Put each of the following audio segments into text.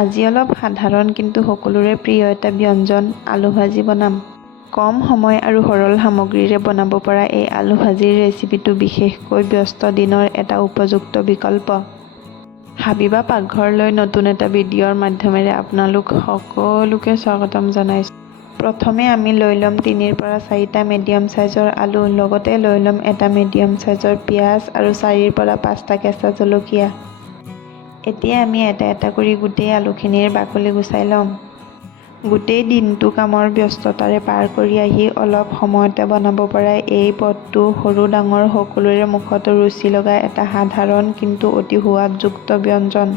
আজি অলপ সাধাৰণ কিন্তু সকলোৰে প্ৰিয় এটা ব্যঞ্জন আলু ভাজি বনাম। কম সময় আৰু সৰল সামগ্ৰীৰে বনাব পৰা এই আলু ভাজিৰ ৰেচিপিটো বিশেষকৈ ব্যস্ত দিনৰ এটা উপযুক্ত বিকল্প। হাবিবা পাকঘৰলৈ নতুন এটা ভিডিঅ'ৰ মাধ্যমেৰে আপোনালোক সকলোকে স্বাগতম জনাইছোঁ। প্ৰথমে আমি লৈ ল'ম 3ৰ পৰা 4টা মিডিয়াম চাইজৰ আলু, লগতে লৈ ল'ম এটা মিডিয়াম চাইজৰ পিঁয়াজ আৰু 4ৰ পৰা 5টা কেঁচা জলকীয়া। এতিয়া আমি এটা এটা কৰি গোটেই আলুখিনিৰ বাকলি গুচাই ল'ম। গোটেই দিনটো কামৰ ব্যস্ততাৰে পাৰ কৰি আহি অলপ সময়তে বনাব পৰা এই পদটো সৰু ডাঙৰ সকলোৰে মুখত ৰুচি লগা এটা সাধাৰণ কিন্তু অতি সোৱাদযুক্ত ব্যঞ্জন।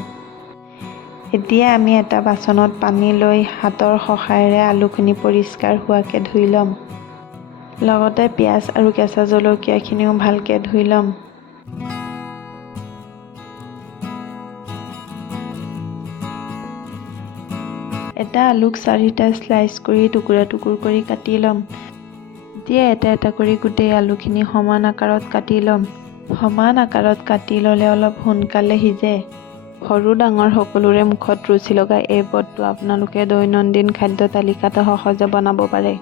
এতিয়া আমি এটা বাচনত পানী লৈ হাতৰ সহায়েৰে আলুখিনি পৰিষ্কাৰ হোৱাকৈ ধুই ল'ম। লগতে পিঁয়াজ আৰু কেঁচা জলকীয়াখিনিও ভালকৈ ধুই ল'ম। এটা আলুক 4টা স্লাইচ কৰি টুকুৰা কৰি কাটি ল'ম। এতিয়া এটা এটা কৰি গোটেই আলুখিনি সমান আকাৰত কাটি ল'ম। সমান আকাৰত কাটি ল'লে অলপ সোনকালে সিজে। সৰু ডাঙৰ সকলোৰে মুখত ৰুচি লগা এই পদটো আপোনালোকে দৈনন্দিন খাদ্য তালিকাত সহজে বনাব পাৰে।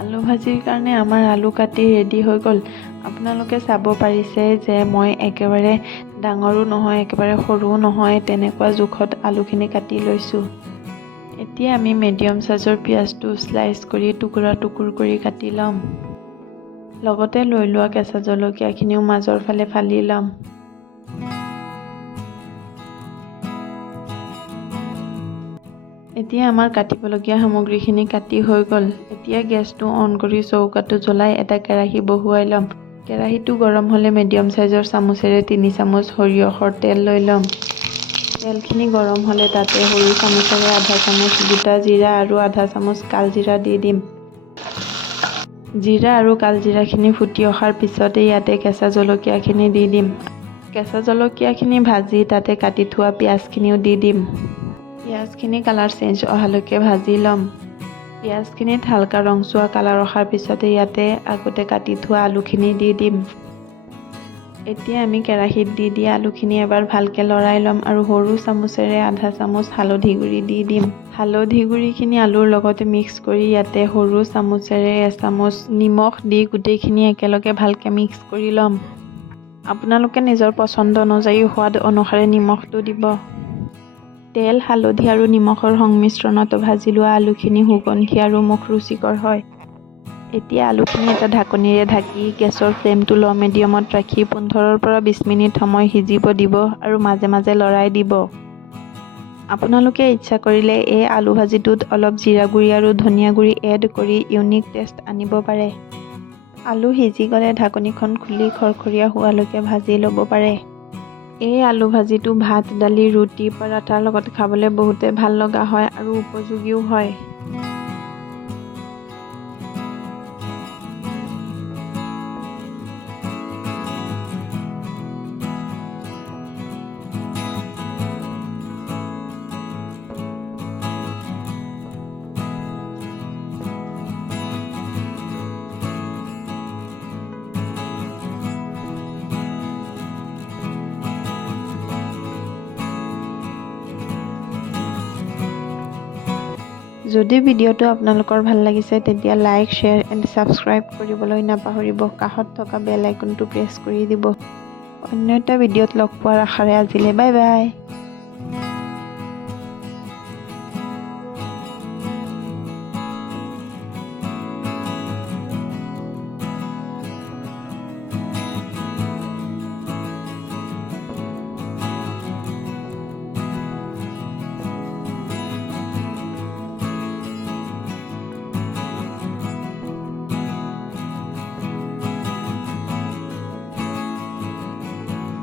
আলু ভাজিৰ কাৰণে আমাৰ আলু কাটি ৰেডি হৈ গ'ল। আপোনালোকে চাব পাৰিছে যে মই একেবাৰে ডাঙৰো নহয় একেবাৰে সৰুও নহয় তেনেকুৱা জোখত আলুখিনি কাটি লৈছোঁ। এতিয়া আমি মিডিয়াম চাইজৰ পিঁয়াজটো স্লাইচ কৰি টুকুৰা কৰি কাটি ল'ম। লগতে লৈ লোৱা কেঁচা জলকীয়াখিনিও মাজৰ ফালে ফালি ল'ম। এতিয়া আমাৰ কাটিবলগীয়া সামগ্ৰীখিনি কাটি হৈ গ'ল। এতিয়া গেছটো অন কৰি চৌকাটো জ্বলাই এটা কেৰাহী বহুৱাই ল'ম। কেৰাহীটো গৰম হ'লে মিডিয়াম চাইজৰ চামুচেৰে 3 চামুচ সৰিয়হৰ তেল লৈ ল'ম। তেলখিনি গৰম হ'লে তাতে সৰু চামুচেৰে আধা চামুচ গোটা জিৰা আৰু আধা চামুচ কালজিৰা দি দিম। জিৰা আৰু কালজিৰাখিনি ফুটি অহাৰ পিছতে ইয়াতে কেঁচা জলকীয়াখিনি দি দিম। কেঁচা জলকীয়াখিনি ভাজি তাতে কাটি থোৱা পিঁয়াজখিনিও দি দিম। পিঁয়াজখিনি কালাৰ চেঞ্জ অহালৈকে ভাজি ল'ম। পিঁয়াজখিনিত হালকা ৰংচোৱা কালাৰ অহাৰ পিছতে ইয়াতে আগতে কাটি থোৱা আলুখিনি দি দিম। এতিয়া আমি কেৰাহীত দি দিয়া আলুখিনি এবাৰ ভালকৈ লৰাই ল'ম আৰু সৰু চামুচেৰে আধা চামুচ হালধি গুড়ি দি দিম। হালধি গুড়িখিনি আলুৰ লগতে মিক্স কৰি ইয়াতে সৰু চামুচেৰে এচামুচ নিমখ দি গোটেইখিনি একেলগে ভালকৈ মিক্স কৰি ল'ম। আপোনালোকে নিজৰ পচন্দ অনুযায়ী সোৱাদ অনুসাৰে নিমখটো দিব। তেল, হালধি আৰু নিমখৰ সংমিশ্ৰণত ভাজি লোৱা আলুখিনি সুগন্ধি আৰু মুখ ৰুচিকৰ হয়। এতিয়া আলুখিনি এটা ঢাকনিৰে ঢাকি গেছৰ ফ্লেমটো ল' মিডিয়ামত ৰাখি 15ৰ পৰা 20 মিনিট সময় সিজিব দিব আৰু মাজে মাজে লৰাই দিব। আপোনালোকে ইচ্ছা কৰিলে এই আলু ভাজিটোত অলপ জিৰা গুড়ি আৰু ধনিয়া গুড়ি এড কৰি ইউনিক টেষ্ট আনিব পাৰে। আলু সিজি গ'লে ঢাকনিখন খুলি খৰখৰীয়া হোৱালৈকে ভাজি ল'ব পাৰে। এই আলু ভাজিটো ভাত, দালি, ৰুটি, পৰাঠাৰ লগত খাবলৈ বহুতে ভাল লগা হয় আৰু উপযোগীও হয়। যদি ভিডিঅ'টো আপোনালোকৰ ভাল লাগিছে তেতিয়া লাইক, শ্বেয়াৰ এণ্ড ছাবস্ক্ৰাইব কৰিবলৈ নাপাহৰিব। কাষত থকা বেল আইকনটো প্ৰেছ কৰি দিব। অন্য এটা ভিডিঅ'ত লগ পোৱাৰ আশাৰে আজিলৈ বাই বাই।